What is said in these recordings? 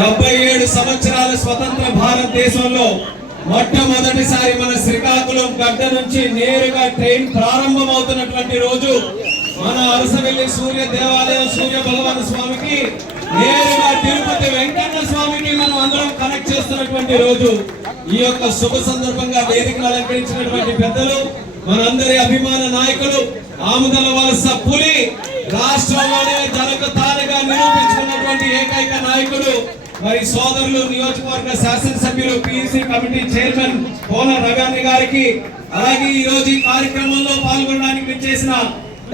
77 సంవత్సరాల స్వతంత్ర భారతదేశంలో మొట్టమొదటిసారి మన శ్రీకాకుళం గడ్డ నుంచి నేరుగా ట్రైన్ ప్రారంభమవుతున్నటువంటి రోజు మన అరసవెల్లి సూర్య దేవాలయం సూర్య భగవాన్ స్వామికి నేరుగా తిరుపతి వెంకన్న స్వామికి మనం అందరం కనెక్ట్ చేస్తున్నటువంటి రోజు. ఈ యొక్క శుభ సందర్భంగా వేదికను అలంకరించినటువంటి పెద్దలు, మనందరి అభిమాన నాయకులు, ఆముదల వలస పులి, రాష్ట్రంలోనే జనకు తానుగా నిరూపించుకున్నటువంటి ఏకైక నాయకుడు, మరి సోదరులు నియోజకవర్గ శాసనసభ్యులు పిఎస్సి కమిటీ చైర్మన్ కోన రగాని గారికి, అలాగే ఈ రోజు ఈ కార్యక్రమంలో పాల్గొనడానికి చేసిన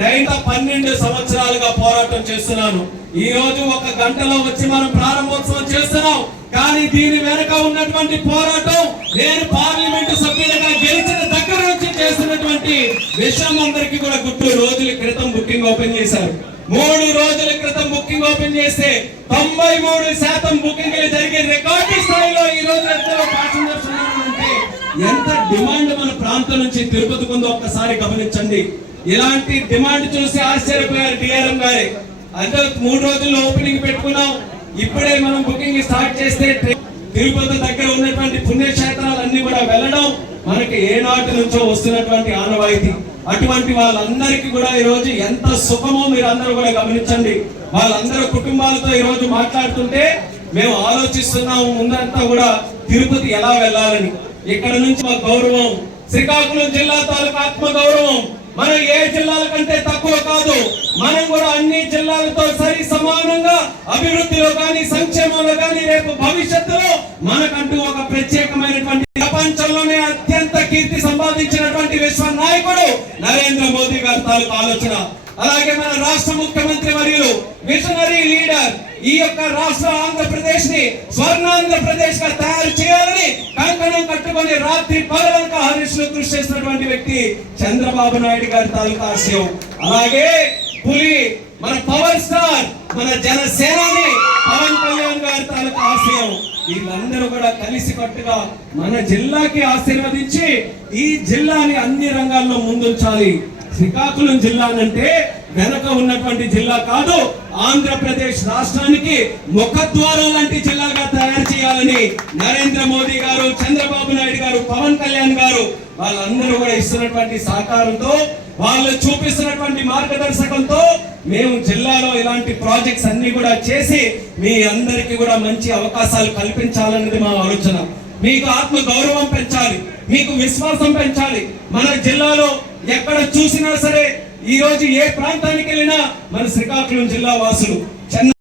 12 సంవత్సరాలుగా పోరాటం చేస్తున్నాను. ఈ రోజు 1 గంటలో వచ్చి మనం ప్రారంభోత్సవం చేస్తున్నాం. కానీ దీని వెనుక ఉన్నటువంటి పోరాటం నేను పార్లమెంటు సభ్యులుగా గెలిచిన దగ్గర నుంచి చేస్తున్నటువంటి విషయం అందరికీ కూడా గుర్తు. రోజుల క్రితం బుకింగ్ ఓపెన్ చేశారు. 3 రోజుల క్రితం బుకింగ్ ఓపెన్ చేస్తే 93% బుకింగ్లు జరిగే రికార్డు స్థాయిలో ఈ రోజు ప్యాసింజర్స్ ఉన్నారంటే ఎంత డిమాండ్ మన ప్రాంతం నుంచి తిరుపతికి ఉందో ఒక్కసారి గమనించండి. ఇలాంటి డిమాండ్ చూసి ఆశ్చర్యపోయారు డిఆర్ఎం గారి. అంటే 3 రోజుల్లో ఓపెనింగ్ పెట్టుకున్నాం. ఇప్పుడే మనం బుకింగ్ స్టార్ట్ చేస్తే తిరుపతి దగ్గర ఉన్నటువంటి పుణ్యక్షేత్రాలన్నీ కూడా వెళ్ళడం మనకి ఏనాటి నుంచో వస్తున్నటువంటి ఆనవాయితీ. అటువంటి వాళ్ళందరికీ కూడా ఈ రోజు ఎంత సుఖమో మీరు అందరూ కూడా గమనించండి. వాళ్ళందరూ కుటుంబాలతో ఈ రోజు మాట్లాడుతుంటే మేము ఆలోచిస్తున్నాము ముందంతా కూడా తిరుపతి ఎలా వెళ్ళాలని. ఇక్కడ నుంచి మా గౌరవం, శ్రీకాకుళం జిల్లా తాలూకు ఆత్మ గౌరవం మనం ఏ జిల్లాల కంటే తక్కువ కాదు. మనం కూడా అన్ని జిల్లాలతో సరి సమానంగా అభివృద్ధిలో కానీ సంక్షేమంలో కానీ రేపు భవిష్యత్తులో మనకంటూ ఒక ప్రత్యేకమైనటువంటి ప్రపంచంలోనే అత్యంత కీర్తి సంపాదించినటువంటి విశ్వ నాయకుడు నరేంద్ర మోదీ గారి తాలూకు ఆలోచన. అలాగే మన రాష్ట్ర ముఖ్యమంత్రి వర్యులు విజనరీ లీడర్ ఈ యొక్క రాష్ట్ర ఆంధ్రప్రదేశ్ ని స్వర్ణాంధ్రప్రదేశ్ గా తయారు చేయాలని కంకణం కట్టుకొని రాత్రి పగలనక హరీష్లు కృషి చేసినటువంటి వ్యక్తి చంద్రబాబు నాయుడు గారి తాలూకా ఆశయం. అలాగే పులి మన పవర్ స్టార్ మన జనసేనాని పవన్ కళ్యాణ్ గారి తాలూకా ఆశయం. వీళ్ళందరూ కూడా కలిసి కట్టుగా మన జిల్లాకి ఆశీర్వదించి ఈ జిల్లాని అన్ని రంగాల్లో ముందుంచాలి. శ్రీకాకుళం జిల్లా అంటే వెనక ఉన్నటువంటి జిల్లా కాదు, ఆంధ్రప్రదేశ్ రాష్ట్రానికి ముఖద్వారం లాంటి జిల్లాగా తయారు చేయాలని నరేంద్ర మోదీ గారు, చంద్రబాబు నాయుడు గారు, పవన్ కళ్యాణ్ గారు వాళ్ళందరూ కూడా ఇస్తున్నటువంటి సహకారంతో, వాళ్ళు చూపిస్తున్నటువంటి మార్గదర్శకంతో మేము జిల్లాలో ఇలాంటి ప్రాజెక్ట్స్ అన్ని కూడా చేసి మీ అందరికీ కూడా మంచి అవకాశాలు కల్పించాలన్నది మా ఆలోచన. మీకు ఆత్మ గౌరవం పెంచాలి, మీకు విశ్వాసం పెంచాలి. మన జిల్లాలో ఎక్కడ చూసినా సరే ఈ రోజు ఏ ప్రాంతానికి వెళ్ళినా మన శ్రీకాకుళం జిల్లా వాసులు